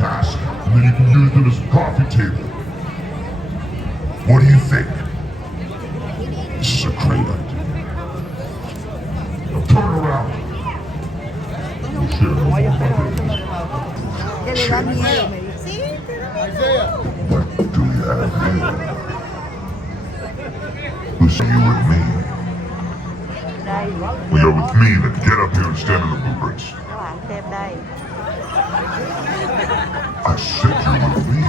task, and then you can use them as a coffee table. What do you think? This is a great idea. Now turn around. You share no more of my business. Share no more. What do you have here? Listen, you with me. Well, you're with me, then get up here and stand in the blueprints. Các bạn xem đây. I said you're with me.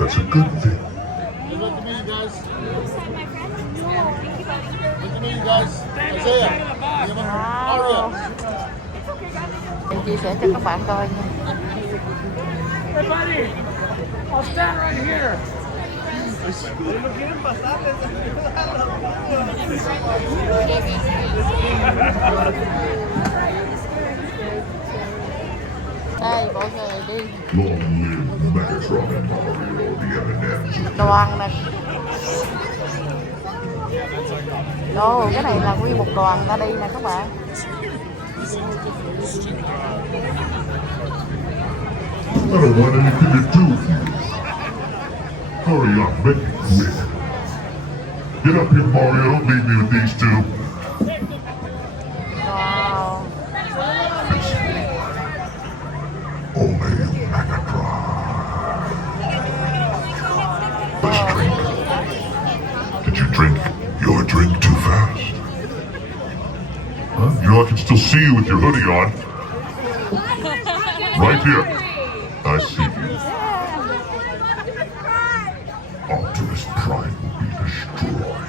That's a good thing. Look at me, guys. Look at me, guys. Isaiah. Wow. Em chia sẻ cho các bạn coi nha. Hey buddy, I'll stand right here. Đây mọi người đi. Long live Megatron and Mario, the M&M's. Đoàn này. Ồ, cái này là nguyên một đoàn ra đi nè các bạn. I don't want anything to do with you. Hurry up, make it quick. Get up here, Mario. Don't leave me with these two. Wow. Only Megatron. Let's drink. Did you drink your drink too fast? Huh? You know I can still see you with your hoodie on. Right here. I see you. Optimus Prime will be destroyed.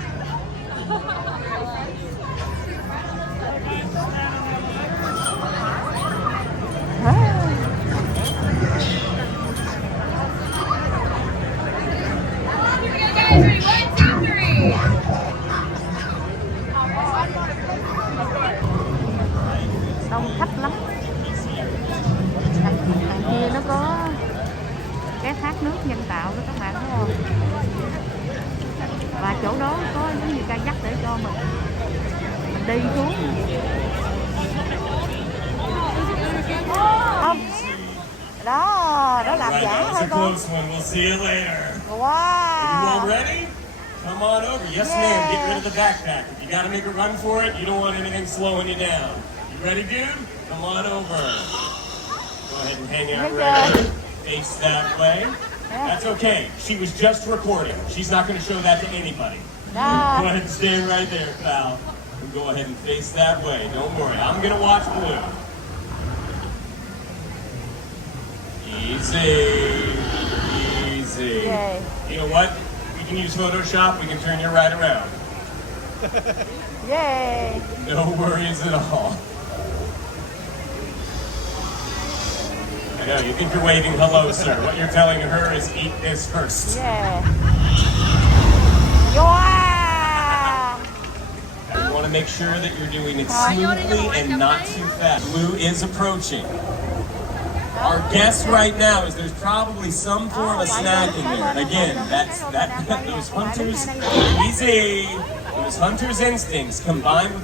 Hold still, Moonhawk. Đông khách lắm. Đằng kia nó có cái thác nước nhân tạo đó các bạn thấy không? Và chỗ đó có giống như ca dắt để cho mình đi xuống. Không. Đó, đó làm giả thôi con. Wow. Come on over. Yes, ma'am. Get rid of the backpack. If you got to make a run for it, you don't want anything slowing you down. You ready, dude? Come on over. Go ahead and hang out right there. Face that way. That's okay. She was just recording. She's not going to show that to anybody. No. Go ahead and stand right there, pal. And go ahead and face that way. Don't worry. I'm going to watch Blue. Easy. Easy. Yay. You know what? We can use Photoshop. We can turn you right around. Yay. No worries at all. I know, you think you're waving hello, sir. What you're telling her is eat this first. Yeah. Wow. You want to make sure that you're doing it smoothly and not too fast. Blue is approaching. Our guess right now is there's probably some form of snack in there. Again, those hunters, easy. Those hunters' instincts combined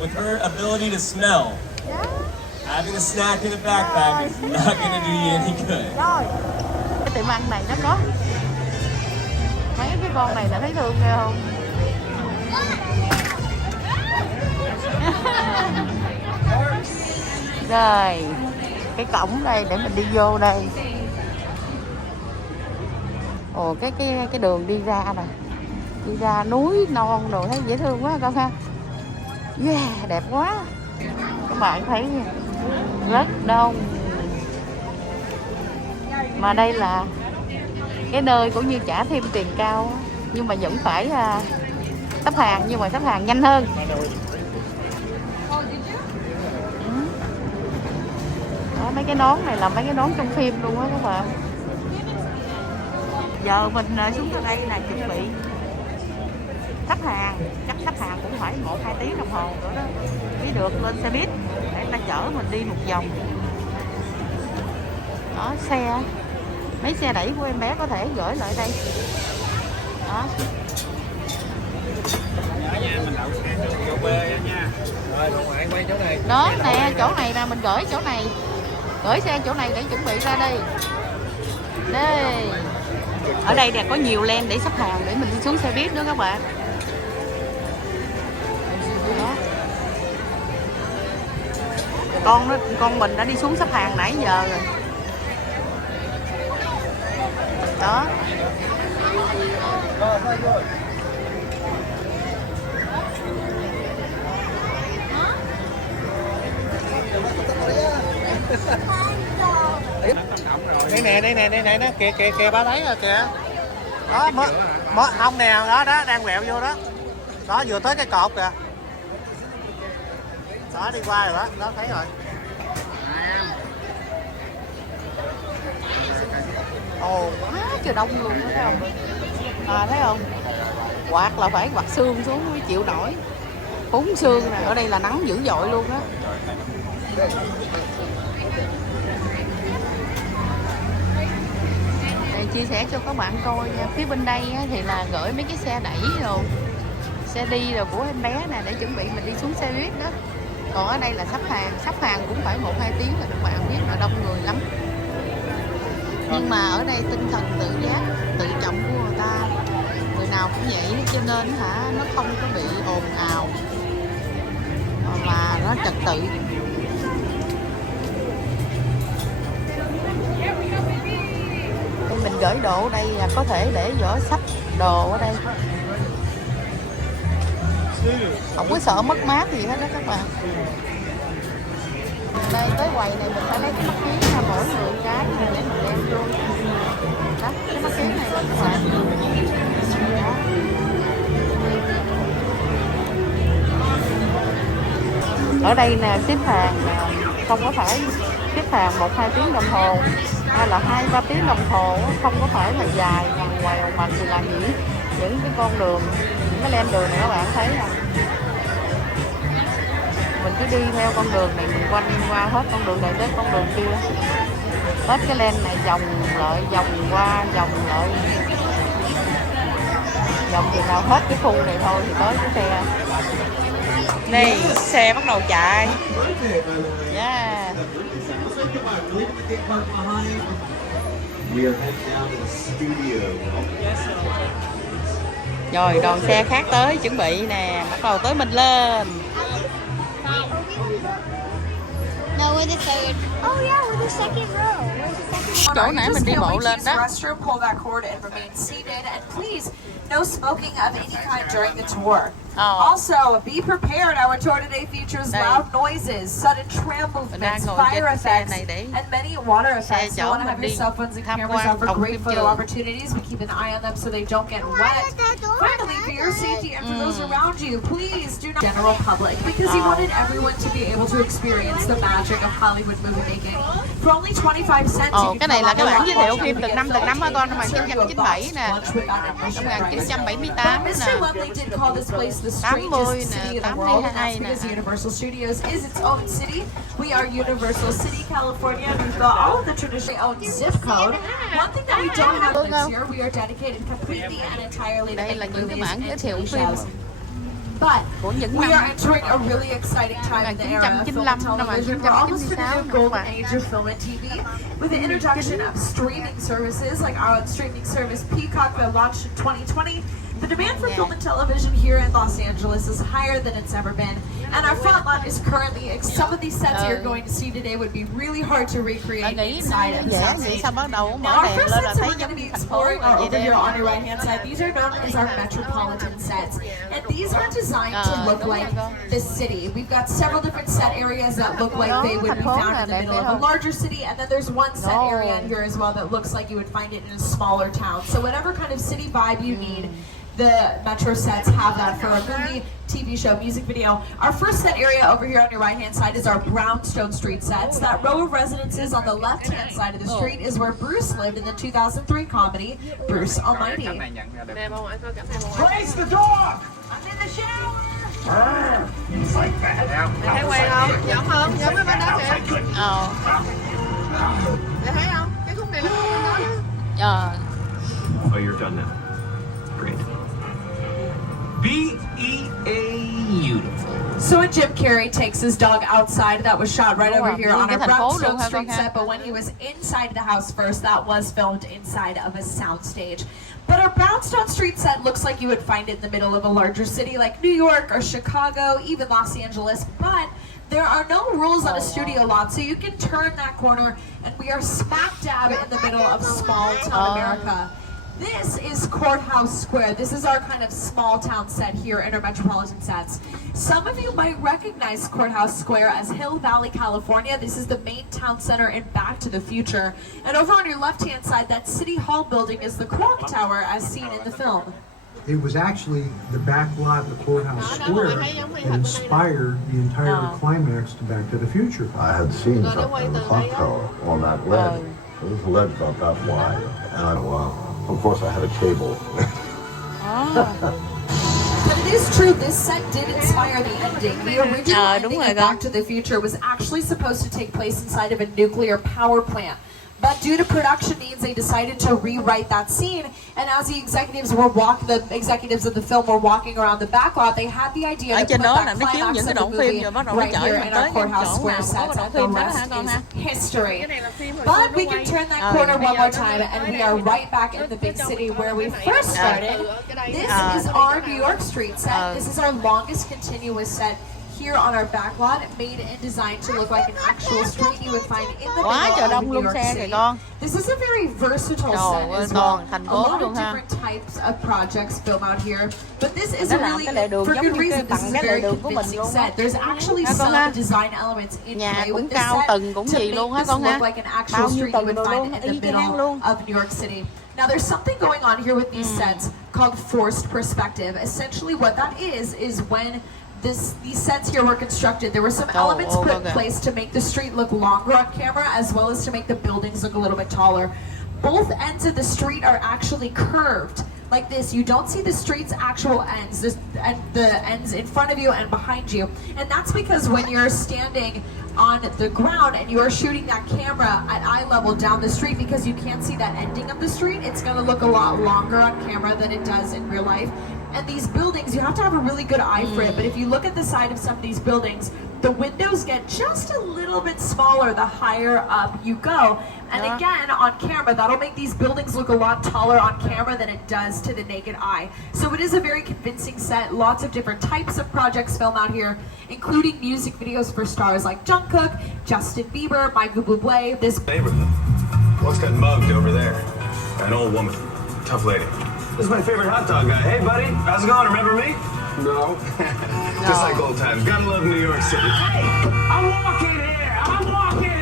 with her ability to smell. Having a snack in the backpack is not going to do you any good. Rồi. Cái tiệm ăn này nó có mấy cái con này là thấy thương ghê không? Rồi. Cái cổng đây để mình đi vô đây. Ồ cái đường đi ra nè. Đi ra núi non đồ thấy dễ thương quá con ha. Yeah, đẹp quá. Các bạn thấy rất đông. Mà đây là cái nơi cũng như trả thêm tiền cao nhưng mà vẫn phải xếp hàng, nhưng mà xếp hàng nhanh hơn. Đó, mấy cái nón này là mấy cái nón trong phim luôn á các bạn. Giờ mình xuống tới đây là chuẩn bị xếp hàng, chắc xếp hàng cũng phải 1-2 tiếng đồng hồ nữa đó mới được lên xe buýt để người ta chở mình đi một vòng. Đó, mấy xe đẩy của em bé có thể gửi lại đây. Đó. Đó nè, chỗ này là mình gửi chỗ này. Gửi xe chỗ này để chuẩn bị ra đây. Đây. Ở đây nè có nhiều lane để xếp hàng để mình đi xuống xe buýt nữa các bạn. Đó. Con mình đã đi xuống xếp hàng nãy giờ rồi. Đó. Đây nè, kìa ba đấy rồi kìa. Đó, không nè, đó đang quẹo vô đó. Đó vừa tới cái cột kìa. Đó đi qua rồi đó thấy rồi. Ồ, quá trời đông luôn đó, thấy không? Thấy không? Quạt là phải quạt xương xuống mới chịu nổi. Phúng xương nè, ở đây là nắng dữ dội luôn đó. Chia sẻ cho các bạn coi nha. Phía bên đây thì là gửi mấy cái xe đẩy rồi xe đi rồi của em bé nè để chuẩn bị mình đi xuống xe buýt đó. Còn ở đây là sắp hàng cũng phải 1-2 tiếng là các bạn biết là đông người lắm. Nhưng mà ở đây tinh thần tự giác tự trọng của người ta người nào cũng vậy cho nên nó không có bị ồn ào mà nó trật tự. Mình gửi đồ ở đây là có thể để vỏ sách đồ ở đây, không có sợ mất mát gì hết đó các bạn. Đây tới quầy này mình phải lấy cái mắt kiếng ra mỗi người cái để mình đem luôn đó, cái mắt kiếng này các bạn. Ở đây nè xếp hàng không có phải xếp hàng 1-2 tiếng đồng hồ hay là 2-3 tiếng đồng hồ, không có phải là dài ngoằn ngoèo mà thì là những cái con đường, những cái len đường này các bạn thấy không? Mình cứ đi theo con đường này, mình quanh qua hết con đường này tới con đường kia, hết cái len này vòng lại vòng qua vòng lại vòng chừng nào hết cái khu này thôi thì tới cái xe. Đây xe bắt đầu chạy. Yeah. Rồi đoàn xe khác tới chuẩn bị nè, bắt đầu tới mình lên. No, we're the third. Oh yeah, we're the second row. Chỗ nãy mình đi bộ lên đó. Restroom, pull that cord and remain seated. And please, no smoking of any kind during the tour. Also, be prepared. Our tour today features loud noises, sudden tram movements, fire effects, and many water effects. You want to have your cell phones and cameras out for great photo opportunities. We keep an eye on them so they don't get wet. Finally, for your safety and for those around you, please do not general public because he wanted everyone to be able to experience the magic of Hollywood movie making. For only 25 cents, cái này là cái bản giới thiệu phim từng năm hả con, năm 1997 nè, năm 1978 nè, 80 nè, 82 nè. Universal Studios is its own city. We are Universal City, California. We've got all of the traditionally owned zip code. One thing that we don't have this year, we are dedicated completely and entirely to making movies and TV shows. But we are entering a really exciting time in the era of film and television. We're almost in the new golden age of film and TV with the introduction of streaming services like our own streaming service Peacock that launched in 2020. The demand for film and television here in Los Angeles is higher than it's ever been. And our front lot is currently, some of these sets you're going to see today would be really hard to recreate inside of the Now, our first sets that we're going to be exploring are over here on your right hand side. These are known as our metropolitan sets. And these are designed to look like the city. We've got several different set areas that look like they would be found in the middle of a larger city. And then there's one set area in here as well that looks like you would find it in a smaller town. So whatever kind of city vibe you need, the Metro sets have that for a movie, TV show, music video. Our first set area over here on your right-hand side is our Brownstone Street sets. That row of residences on the left-hand side of the street is where Bruce lived in the 2003 comedy, Bruce Almighty. Praise the dog! I'm in the shower! It's like that. Thấy quen không? Giống không? Giống cái bên đó kìa. Để thấy không? Cái khúc này là khúc bên đó. Oh, you're done now. Great. Beautiful. So when Jim Carrey takes his dog outside, that was shot right over here on our Brownstone Street set, but when he was inside the house first, that was filmed inside of a soundstage. But our Brownstone Street set looks like you would find it in the middle of a larger city like New York or Chicago, even Los Angeles, but there are no rules on a studio lot, so you can turn that corner, and we are smack dab in the middle of small town America. This is Courthouse Square. This is our kind of small town set here in our metropolitan sets. Some of you might recognize Courthouse Square as Hill Valley, California. This is the main town center in Back to the Future. And over on your left-hand side, that City Hall building is the clock tower as seen in the film. It was actually the back lot of Courthouse Square that inspired the entire climax to Back to the Future. I had seen something in the clock tower on that lead. It was a lead about that wide. And of course, I had a cable. But it is true, this set did inspire the ending. The original ending of Back to the Future was actually supposed to take place inside of a nuclear power plant. But due to production needs, they decided to rewrite that scene. And as the executives of the film were walking around the back lot, they had the idea to put that climax of the movie right here in our Courthouse Square sets, and the rest is history. But we can turn that corner one more time, and we are right back in the big city where we first started. This is our New York Street set. This is our longest continuous set here on our back lot, made and designed to look like an actual street you would find in the middle of New York City. This is a very versatile set as well. A lot of different types of projects film out here, but this is a really, for good reason, this is a very convincing set. There's actually some design elements in play with this set to make this look like an actual street you would find in the middle of New York City. Now there's something going on here with these sets called forced perspective. Essentially what that is when these sets here were constructed, there were some elements put in place to make the street look longer on camera, as well as to make the buildings look a little bit taller. Both ends of the street are actually curved like this. You don't see the street's actual ends, the ends in front of you and behind you. And that's because when you're standing on the ground and you are shooting that camera at eye level down the street, because you can't see that ending of the street, it's going to look a lot longer on camera than it does in real life. And these buildings, you have to have a really good eye for it, but if you look at the side of some of these buildings, the windows get just a little bit smaller the higher up you go. And again, on camera, that'll make these buildings look a lot taller on camera than it does to the naked eye. So it is a very convincing set. Lots of different types of projects film out here, including music videos for stars like Jungkook, Justin Bieber, Michael Bublé. This neighborhood. What's got mugged over there? An old woman. Tough lady. This is my favorite hot dog guy. Hey, buddy. How's it going? Remember me? No. Just like old times. Gotta love New York City. Hey, I'm walking here.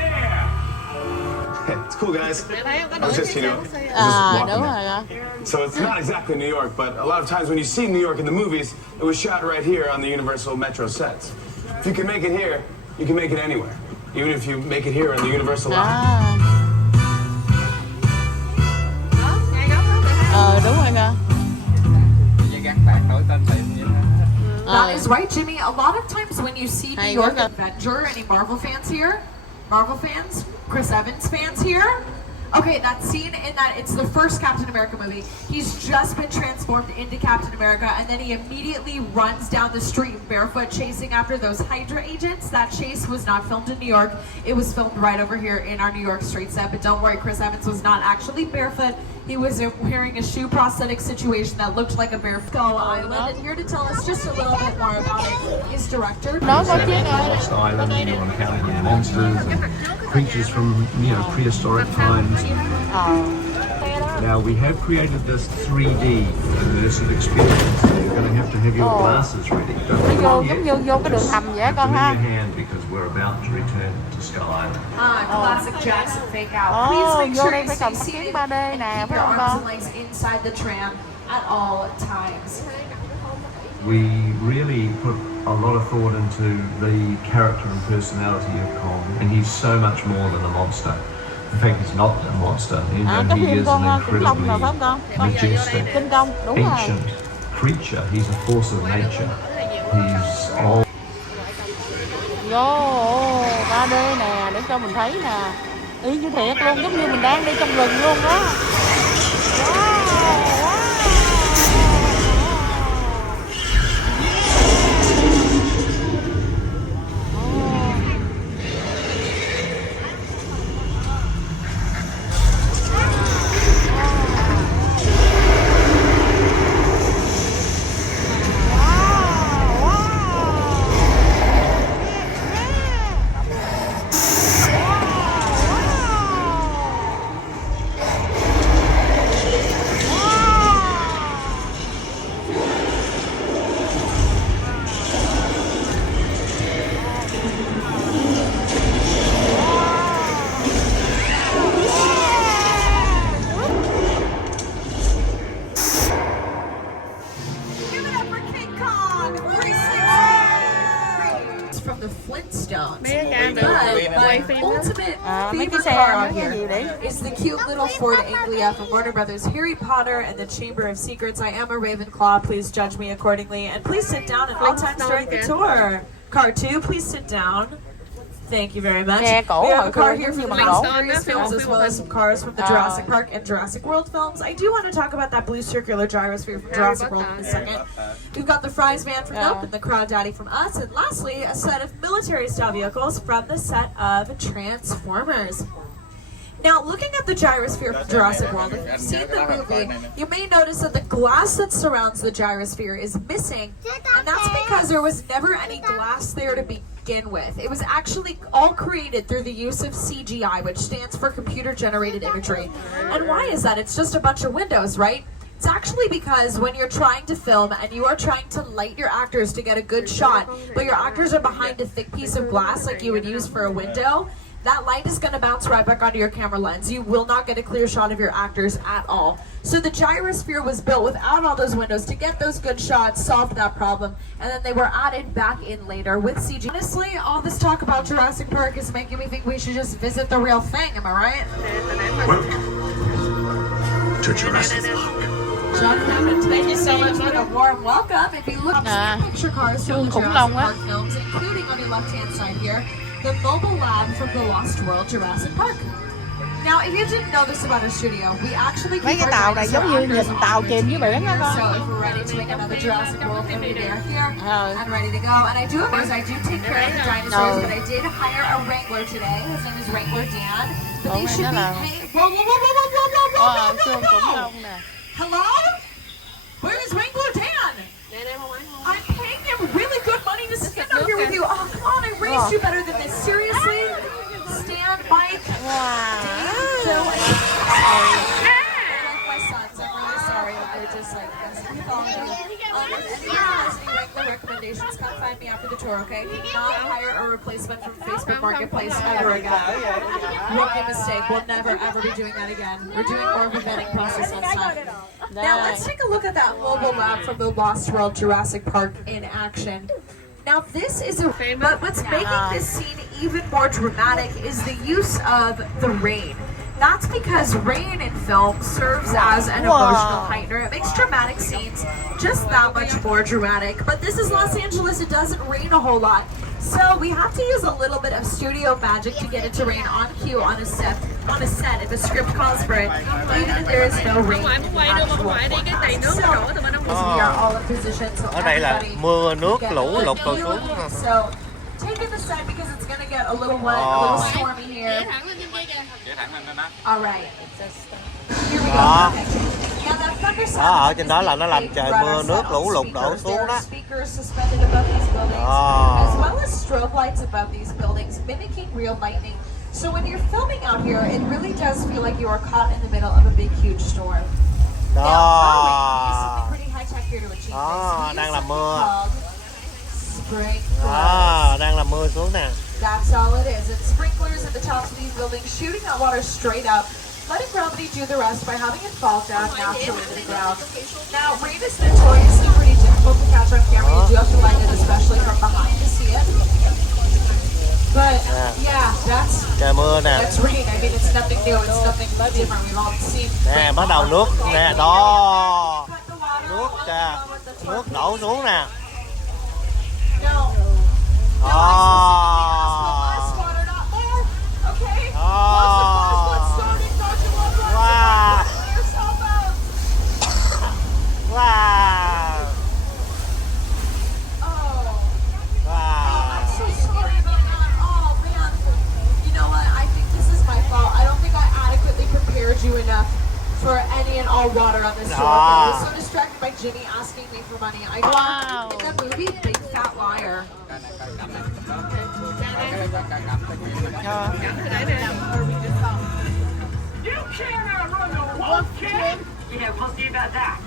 Hey, it's cool, guys. I was just, just walking there. So it's not exactly New York, but a lot of times when you see New York in the movies, it was shot right here on the Universal Metro sets. If you can make it here, you can make it anywhere. Even if you make it here on the Universal lot. That is right, Jimmy. A lot of times when you see New York Avenger, any Marvel fans here? Marvel fans? Chris Evans fans here? Okay, that scene in that, it's the first Captain America movie. He's just been transformed into Captain America, and then he immediately runs down the street barefoot chasing after those Hydra agents. That chase was not filmed in New York. It was filmed right over here in our New York street set, but don't worry, Chris Evans was not actually barefoot. He was wearing a shoe prosthetic situation that looked like a bare Skull Island, and here to tell us just a little bit more about it is director. Lost Island, encountering monsters and creatures from prehistoric times. Now we have created this 3D immersive experience, so you're going to have your glasses ready. Don't your hand because we're about to return to Skull Island. Classic Jackson fake out. Please make sure you stay seated and keep your arms and legs inside the tram at all times. We really put a lot of thought into the character and personality of Kong, and he's so much more than a monster. In fact, he's not a monster. He is an incredibly majestic, ancient creature. He's a force of nature. He's all. Vô 3D nè, để cho mình thấy nè. Y như thiệt luôn, giống như mình đang đi trong rừng luôn đó. ultimate mấy cái favorite xe car mấy on cái here gì đấy. is the cute little Ford Anglia from Warner Brothers Harry Potter and the Chamber of Secrets. I am a Ravenclaw, please judge me accordingly. And please sit down at all times during the tour. Car 2, please sit down. Thank you very much. Xe cổ We have hồi a car xưa here giống from như the bằng Fast gỗ. and Furious films as well as some cars from the Jurassic Park and Jurassic World films. I do want to talk about that blue circular gyrosphere from Jurassic World in a second. We've got the Fries van from Nope and the Crowd Daddy from Us, and lastly, a set of military-style vehicles from the set of Transformers. Now, looking at the gyrosphere from Jurassic World, if you've seen the movie, you may notice that the glass that surrounds the gyrosphere is missing, and that's because there was never any glass there to begin with. It was actually all created through the use of CGI, which stands for computer-generated imagery. And why is that? It's just a bunch of windows, right? It's actually because when you're trying to film and you are trying to light your actors to get a good shot, but your actors are behind a thick piece of glass like you would use for a window, that light is going to bounce right back onto your camera lens. You will not get a clear shot of your actors at all. So the gyrosphere was built without all those windows to get those good shots, solved that problem, and then they were added back in later with CG. Honestly, all this talk about Jurassic Park is making me think we should just visit the real thing, am I right? Welcome to Jurassic Park. John Hammond, thank you so much for the warm welcome. If you look at picture cars from the Jurassic Park films, including on your left-hand side here, the mobile lab from the Lost World Jurassic Park. Now, if you didn't know this about our studio, we actually mấy keep cái our tàu này dinosaur giống như nhìn actors tàu on chìm dưới biển đó So con. if we're ready to make another Jurassic World movie, they're here and ready to go. And I do take care of the dinosaurs, but I did hire a wrangler today. His name is Wrangler Dan. But they should be paid. Whoa, whoa, whoa, whoa, whoa, whoa, whoa, whoa, Xương whoa, khủng whoa. long nè. Hello? Where is Wrangler Dan? I'm paying him really good money to stand up here with you. Oh, come on, I raised you better than this. Seriously? Stand, Mike. Dave, Phil, and they're like my sons. I'm really sorry. They're just like this. With all of them. If anyone has any Wrangler recommendations, come find me after the tour, okay? Do not hire a replacement from Facebook Marketplace ever again. Rookie mistake. We'll never, ever be doing that again. We're doing more of a vetting process next time. Now let's take a look at that mobile lab from the Lost World Jurassic Park in action. Now this is but what's making this scene even more dramatic is the use of the rain. That's because rain in film serves as an emotional heightener. It makes dramatic scenes just that much more dramatic. But this is Los Angeles, it doesn't rain a whole lot. So we have to use a little bit of studio magic to get it to rain on cue on a set if a script calls for it, even if there is no rain in the actual forecast. So we are all in position so ở đây là mưa nước lũ lụt rồi xuống. So take in the set because it's gonna get a little wet, a little stormy here. All right. Here we go. Đó, ở trên đó là nó làm trời mưa nước lũ lụt đổ xuống đó. As well as strobe lights above these buildings, mimicking real lightning. So when you're filming out here, it really does feel like you are caught in the middle of a big, huge storm. Now, something pretty high tech here to achieve this. Đang làm mưa. Sprinklers. Đang làm mưa xuống nè. That's all it is. It's sprinklers at the tops of these buildings, shooting that water straight up, letting gravity do the rest by having it fall down naturally to the ground. Now, rain is notoriously pretty difficult to catch on camera. You do have to light it, especially from behind, to see it. But yeah, trời mưa nè. that's rain. I mean, it's nothing new. It's nothing different. We've all seen. Nè, bắt đầu nước nè, đó. Nước kìa, nước đổ xuống nè. No. Wow. You enough for any and all water on this tour. I was so distracted by Jimmy asking me for money. I thought in the movie Big Fat Liar. You cannot run the wolf, kid! Yeah, we'll see about that.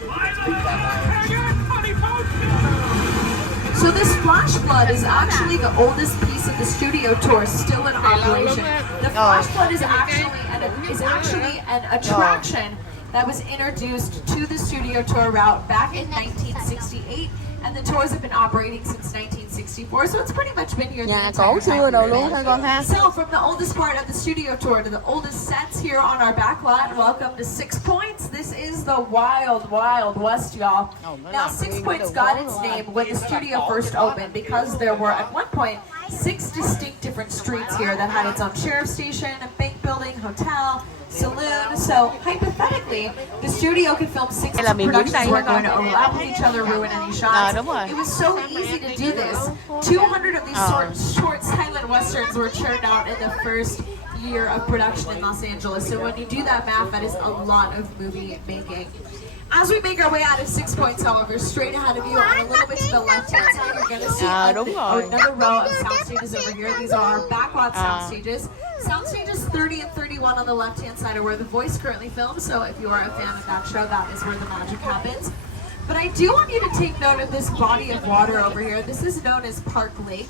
So this flash flood is actually the oldest piece of the studio tour still in operation. The flash flood is actually an attraction that was introduced to the studio tour route back in 1968, and the tours have been operating since 1968. 1964, so it's pretty much been here the Nhà entire cổ time. xưa đồ luôn ha con ha. So from the oldest part of the studio tour to the oldest sets here on our back lot, welcome to 6 Points. This is the wild, wild west, y'all. Now 6 Points got its name when the studio first opened because there were at one point 6 distinct different streets here that had its own sheriff station, a bank building, hotel, saloon. So hypothetically, the studio could film 6 productions weren't going to overlap with each other, ruin any shots. It was so easy to do this. 200 of these short silent westerns were churned out in the first year of production in Los Angeles. So when you do that math, that is a lot of movie making. As we make our way out of 6 Points, however, straight ahead of you and a little bit to the left-hand side, you're going to see another row of sound stages over here. These are our backlot sound stages. Sound stages 30 and 31 on the left-hand side are where The Voice currently films, so if you are a fan of that show, that is where the magic happens. But I do want you to take note of this body of water over here. This is known as Park Lake.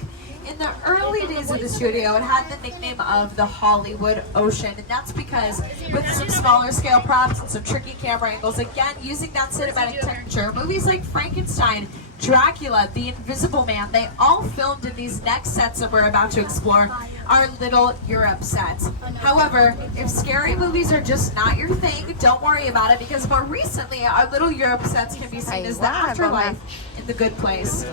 In the early days of the studio, it had the nickname of the Hollywood Ocean, and that's because with some smaller scale props and some tricky camera angles, again, using that cinematic temperature, movies like Frankenstein, Dracula, The Invisible Man, they all filmed in these next sets that we're about to explore, our Little Europe sets. However, if scary movies are just not your thing, don't worry about it, because more recently, our Little Europe sets can be seen as the afterlife in The Good Place.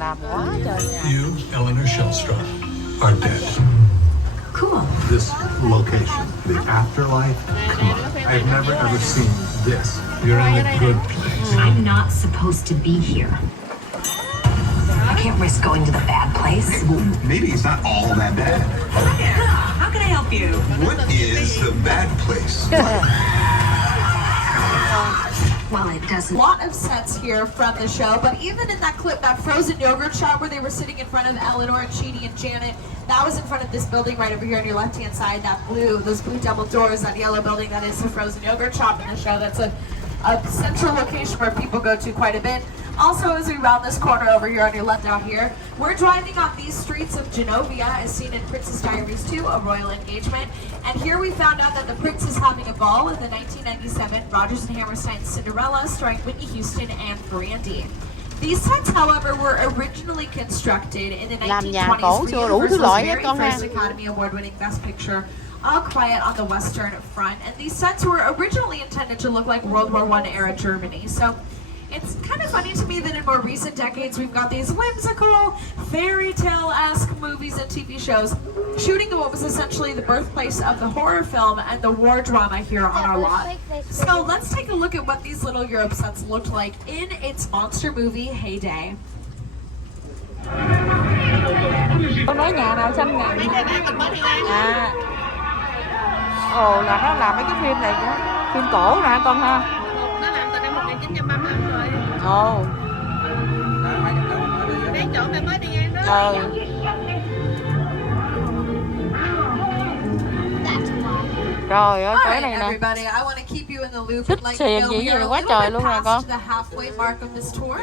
You, Eleanor Shellstrop, are dead. Cool. This location, the afterlife, come on. I've never ever seen this. You're in a good place. I'm not supposed to be here. I can't risk going to the bad place. Well, maybe it's not all that bad. How can I help you? What is the bad place? Well, it doesn't. A lot of sets here from the show, but even in that clip, that frozen yogurt shop where they were sitting in front of Eleanor and Chidi and Janet, that was in front of this building right over here on your left-hand side, those blue double doors, that yellow building, that is the frozen yogurt shop in the show. That's a central location where people go to quite a bit. Also, as we round this corner over here on your left out here, we're driving on these streets of Genovia as seen in Princess Diaries 2, A Royal Engagement. And here we found out that the prince is having a ball with the 1997 Rodgers and Hammerstein's Cinderella starring Whitney Houston and Brandy. These sets, however, were originally constructed in the 1920s for Universal's very first Academy Award-winning Best Picture, All Quiet on the Western Front. And these sets were originally intended to look like World War I era Germany. So it's kind of funny to me that in more recent decades we've got these whimsical, fairy tale-esque movies and TV shows shooting in what was essentially the birthplace of the horror film and the war drama here on our lot. So let's take a look at what these Little Europe sets looked like in its monster movie heyday. Có nói nhà nào xanh nè. Ồ, là nó làm mấy cái phim này nữa. Phim cổ nè con ha. Nó làm từ năm 1935 rồi. Ồ. Đến chỗ mày mới đi ngang đó. Trời ơi, cái này nè. Everybody, I want to keep you in the loop and let Xịn you know gì we are a quá little trời bit luôn nè con. past the halfway mark of this tour.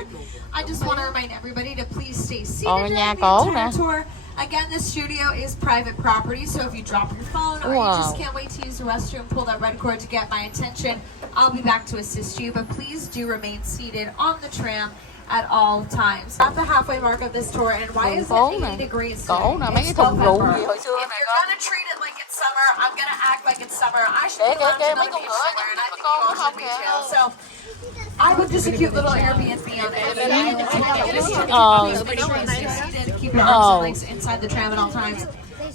I just want to remind everybody to please stay seated Ồ, during nhà the cổ entire nè. tour. Again, this studio is private property, so if you drop your phone or you just can't wait to use the restroom, pull that red cord to get my attention, I'll be back to assist you, but please do remain seated on the tram at all times. At the halfway mark of this tour, and why is it 80 degrees today? Cổ nè, mấy cái thùng rượu gì hồi xưa If này you're gonna treat it like it's summer, I'm gonna act like it's summer. I should be allowed to mấy go con to ngựa somewhere, and I think con you all không should be kìa. too. So I booked just a cute little Airbnb on it. Keep your arms and legs inside the tram at all times.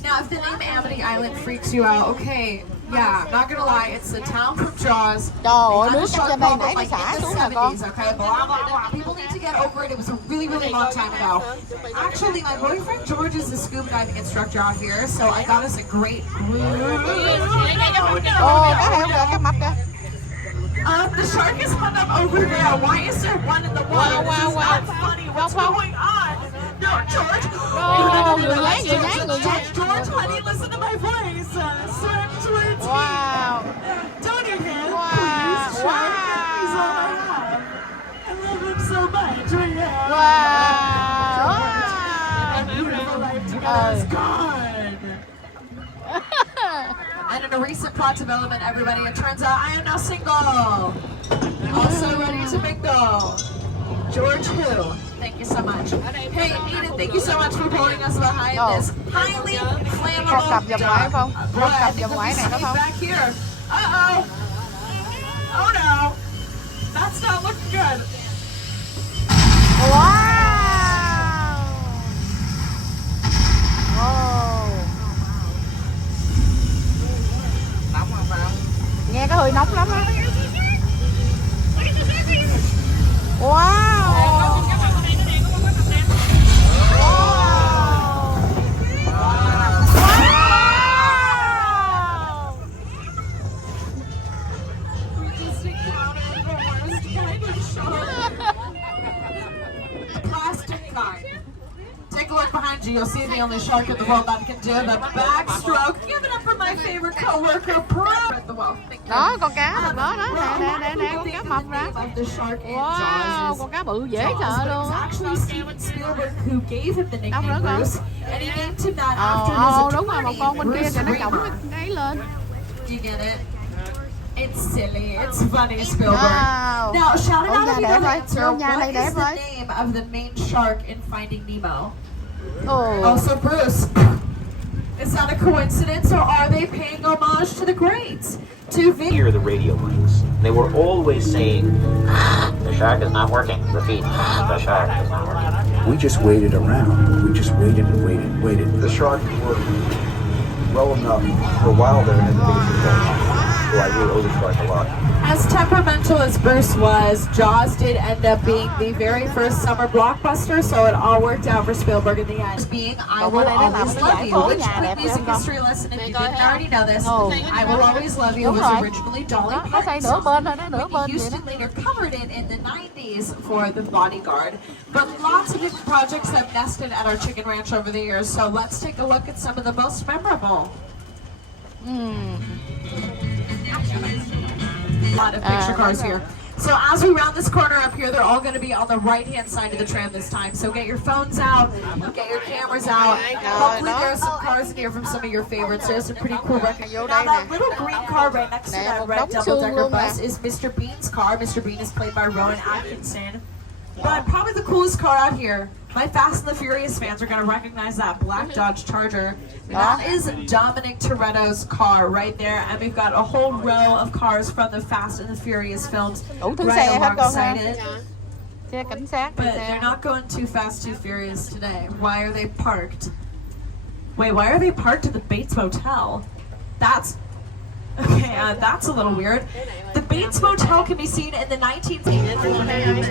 Now, if the name Amity Island freaks you out, okay, yeah, I'm not gonna lie, it's the town from Jaws. Trời ơi, nước trên đây nãy nó xả xuống nè con. Okay, blah, blah, blah. People need to get over it. It was a really, really long time ago. Actually, my boyfriend George is the scuba diving instructor out here, so I got us a great group. Ồ, cá heo kìa, cá mập kìa. The shark is hung up over there. Why is there one in the water? This is not funny. What's going on? No, George. George, honey, listen to my voice. Swim towards me. Don't you hear? Please, shark. He's all I have. I love him so much. George, my beautiful life together is gone. And in a recent plot development, everybody, it turns out I am now single. Also ready to mingle. George who? Thank you so much. Hey, Edith, thank you so much for pulling us behind this highly flammable cặp vòng ngoại không? Một cặp vòng ngoại này có không? Back here. Uh-oh. Oh no. That's not looking good. Wow. Oh. Nóng không phải không? Nghe cái hơi nóng lắm á. Wow. Plastic guy. Take a look behind you. You'll see the only shark in the world that can do the backstroke. Give it up for my favorite coworker, Pro. Đó, con cá đó, đó, nè, con cá mập ra. Wow, con cá bự dễ sợ luôn á. Who gave him the nickname Bruce, and he named him that after his đúng rồi, một con bên kia kìa nó chổng cái lên. Do you get it? It's silly. It's funny, Spielberg. Wow. Now, shout it out if you đẹp know rồi. the answer. Nhà này What đẹp is the rồi. name of the main shark in Finding Nemo? Oh. Also, Bruce. Is that a coincidence, or are they paying homage to the greats? To hear the radio waves. They were always saying, "The shark is not working." Repeat, "The shark is not working." We just waited around. We just waited and waited and waited. The shark worked well enough for a while there, and the biggest was going on. So I really owe the shark a lot. As temperamental as Bruce was, Jaws did end up being the very first summer blockbuster, so it all worked out for Spielberg in the end. Being I Will Always Love You, which quick music history lesson if you didn't already know this, I Will Always Love You was originally Dolly Parton's song. Houston later covered it in the 90s for The Bodyguard. But lots of different projects have nested at our chicken ranch over the years, so let's take a look at some of the most memorable. A lot of picture cars here. So as we round this corner up here, they're all going to be on the right-hand side of the tram this time. So get your phones out, get your cameras out. Hopefully there are some cars in here from some of your favorites. There's some pretty cool records. Now that little green car right next to that red double-decker bus is Mr. Bean's car. Mr. Bean is played by Rowan Atkinson. But probably the coolest car out here, my Fast and the Furious fans are going to recognize that black Dodge Charger. That is Dominic Toretto's car right there, and we've got a whole row of cars from the Fast and the Furious films right alongside it. But they're not going too fast, too furious today. Why are they parked? Wait, why are they parked at the Bates Motel? That's... Okay, that's a little weird. The Bates Motel can be seen in the 1980s.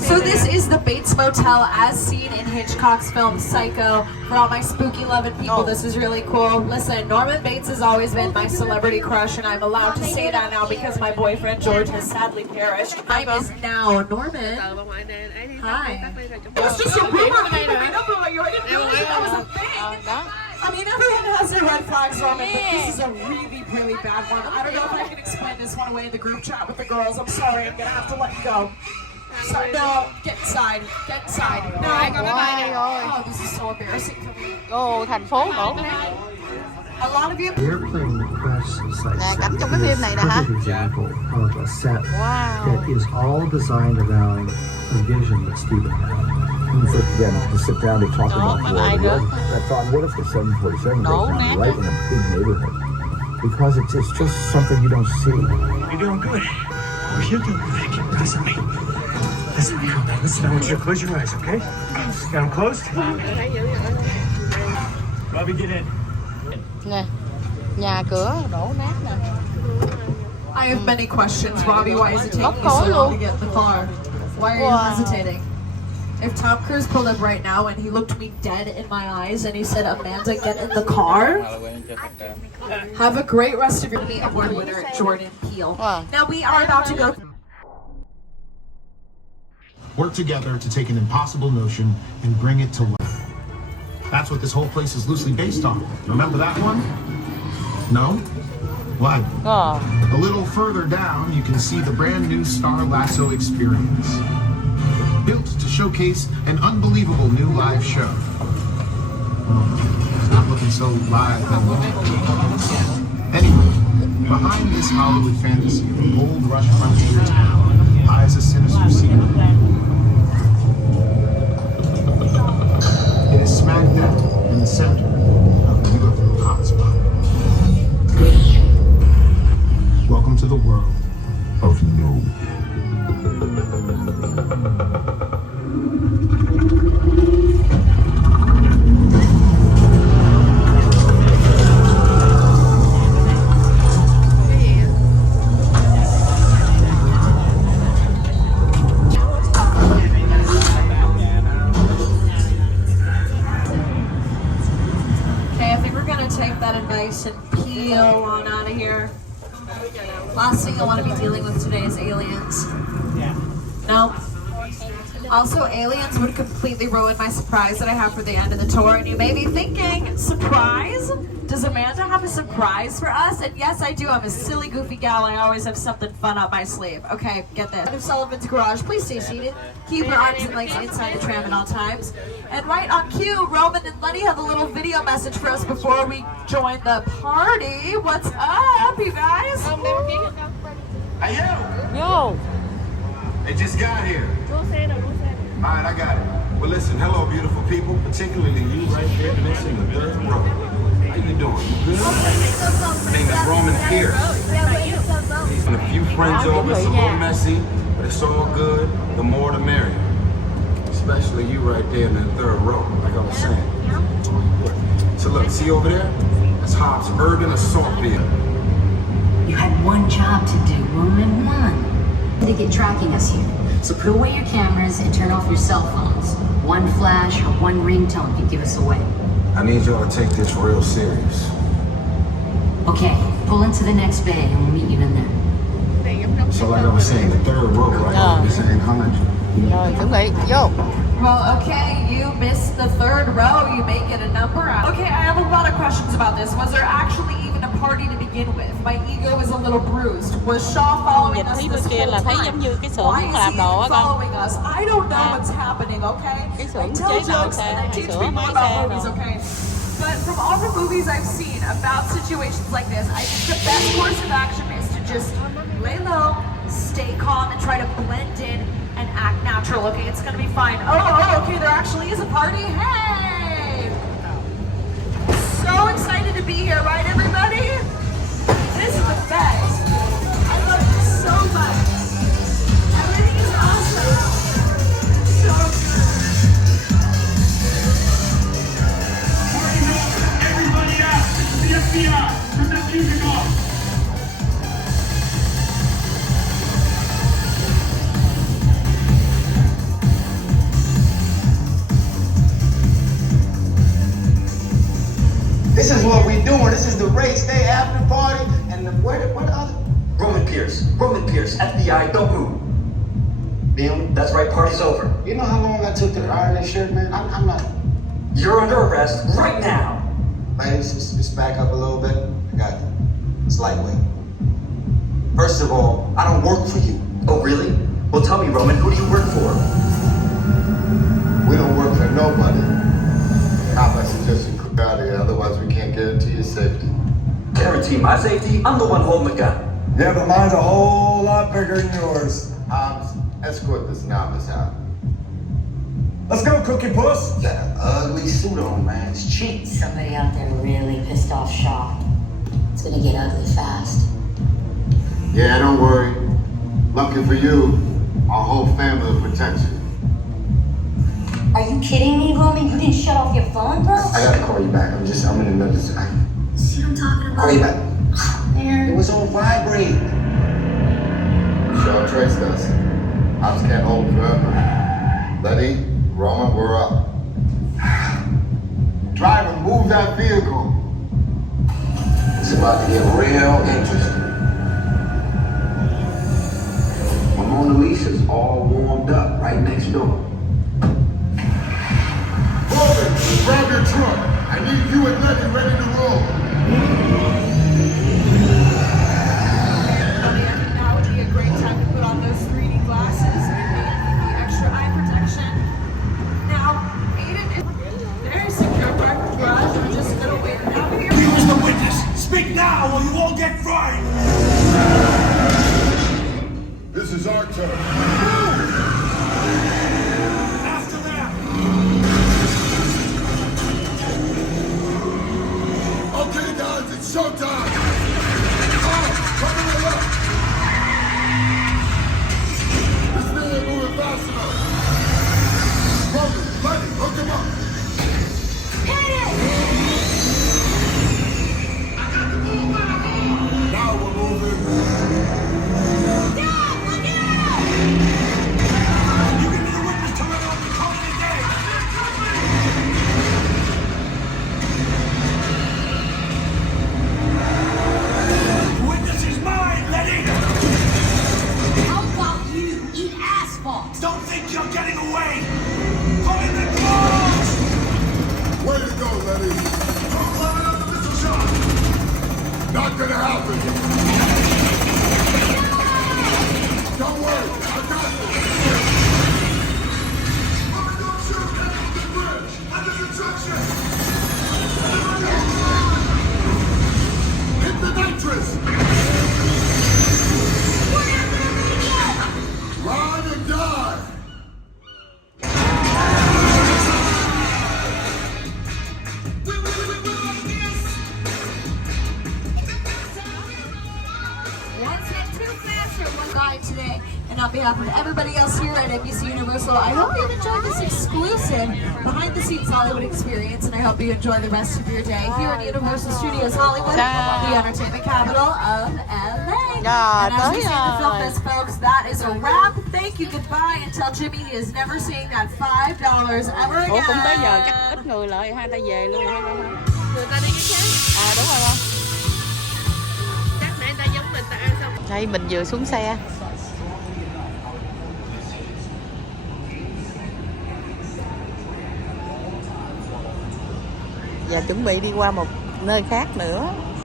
So this is the Bates Motel as seen in Hitchcock's film Psycho. For all my spooky loving people, this is really cool. Listen, Norman Bates has always been my celebrity crush, and I'm allowed to say that now because my boyfriend George has sadly perished. Time is now. Norman. Hi. It was just a rumor that I know about you. I didn't realize that was a thing. I mean, everyone has their red flags, Norman, but this is a really, really bad one. I don't know if I can explain this one away in the group chat with the girls. I'm sorry, I'm gonna have to let you go. So, no, get inside. Get inside. No. Oh, this is so embarrassing for me. Ồ, thành phố nổ nè. A lot of you. Airplane crash site. Nè, cảnh trong cái phim này nè hả? Example of a set that is all designed around a vision that Stephen had. So again, to sit down, they talk about war. I thought, what if the 747 goes down right in a big neighborhood? Because it's just something you don't see. You're doing good. You're doing good. Listen to me. Listen, listen, I want you to close your eyes, okay? Got them closed? Bobby, get in. Nè, nhà cửa đổ nát nè. I have many questions, Robbie. Why is it taking you so long to get in the car? Why are you hesitating? If Tom Cruise pulled up right now and he looked me dead in my eyes and he said, "Amanda, get in the car," have a great rest of your Emmy Award winner, Jordan Peele. Now we are about to go. Work together to take an impossible notion and bring it to life. That's what this whole place is loosely based on. Remember that one? No? Why? A little further down, you can see the brand new Star Lasso experience. Built to showcase an unbelievable new live show. Well, it's not looking so live anymore. Anyway, Behind this Hollywood fantasy of a gold rush frontier town lies a sinister secret. It is smack dab in the center of the UFO hotspot. Welcome to the world of no. And peel on out of here. Last thing I want to be dealing with today is aliens. No. Also, aliens would completely ruin my surprise that I have for the end of the tour. And you may be thinking, surprise? Does Amanda have a surprise for us? And yes, I do. I'm a silly, goofy gal. I always have something fun up my sleeve. Okay, get this. Of Sullivan's Garage, please stay seated. Keep your arms and legs inside the tram at all times. And right on cue, Roman and Lenny have a little video message for us before we join the party. What's up, you guys? Hey, yo! Yo! They just got here. Alright, I got it. Well, listen, hello, beautiful people, particularly you right there, Vanessa, in the third row. How you doing? You good? My name is Roman Pierce. And a few friends over, it's a little messy, but it's all good. The more the merrier. Especially you right there in that third row, like I was saying. So look, see over there? That's Hobbs' urban assault vehicle. You had one job to do, Roman, one. They get tracking us here. So put away your cameras and turn off your cell phones. One flash or one ringtone could give us away. I need y'all to take this real serious. Okay, pull into the next bay and we'll meet you in there. So like I was saying, the third row, right? This ain't Hunch. Rồi, chuẩn bị, vô. Well, okay, you missed the third row. You may get a number out. Okay, I have a lot of questions about this. Was there actually even a party to begin with? My ego is a little bruised. Was Shaw following us this whole time? Why is he even following us? I don't know what's happening, okay? I tell jokes and I teach people about movies, okay? But from all the movies I've seen about situations like this, I think the best course of action is to just lay low, stay calm, and try to blend in and act natural. Okay, it's gonna be fine. Oh, okay, there actually is a party. Hey! So excited to be here, right, everybody? This is the best. I love this so much. Everything is awesome. So good. Everybody out! The FBI! Turn that music off! This is what we doing. This is the race day after party. And where the other? Roman Pierce, FBI, don't move. Bill? That's right, party's over. You know how long I took to iron this shirt, man? I'm not. You're under arrest right now. Man, just back up a little bit. I got you. It's lightweight. First of all, I don't work for you. Oh, really? Well, tell me, Roman, who do you work for? We don't work for nobody. Cop, I suggest you cook out of here, otherwise we can't guarantee your safety. Guarantee my safety? I'm the one holding the gun. Yeah, but mine's a whole lot bigger than yours. Hobbs, escort this novice out. Let's go, Cookie Puss. You got an ugly suit on, man. It's cheap. Somebody out there really pissed off Shaw. It's gonna get ugly fast. Yeah, don't worry. Lucky for you, our whole family will protect you. Are you kidding me, Roman? You didn't shut off your phone, bro? I gotta call you back. I'm in the middle of this. See what I'm talking about? Call you back. Man, it was on vibrate. Shaw traced us. Hobbs can't hold forever. Letty, Roman, we're up. Driver, move that vehicle. It's about to get real interesting. My Mona Lisa's all warmed up right next door. Roman, grab your truck. I need you and Letty ready to roll. Now would be a great time to put on those 3D glasses and the extra eye protection. Now, Aiden is very secure parking garage. We're just gonna wait out here. Use the witness. Speak now or you all get fried! This is our turn. After them! Okay, guys, it's showtime! Come to the left! This man ain't moving fast enough! Roman, Lenny, hook him up! Now we're moving. Dad, look out! You can be the witness to it on the call of the day. The witness is mine, Letty! How about you eat asphalt? Don't think you're getting away! Put in the gloves! Way to go, Letty! Don't let another missile shot! Not gonna happen! Don't worry, I got this! Don't shoot at the bridge! Under construction! Hit the nitrous! Run and die! Today, and on behalf of everybody else here at NBC Universal, I hope you've enjoyed this exclusive behind-the-scenes Hollywood experience, and I hope you enjoy the rest of your day here at Universal Studios Hollywood, the entertainment capital of LA. And as we say in the film biz, folks, that is a wrap. Thank you, goodbye, and tell Jimmy he is never seeing that $5 ever again. Ủa, cũng tới giờ chắc ít người lại, hai ta về luôn hay đâu? Người ta đi cái chén. À đúng rồi không? Chắc để người ta giống mình ta ăn xong. Đây mình vừa xuống xe. Và chuẩn bị đi qua một nơi khác nữa.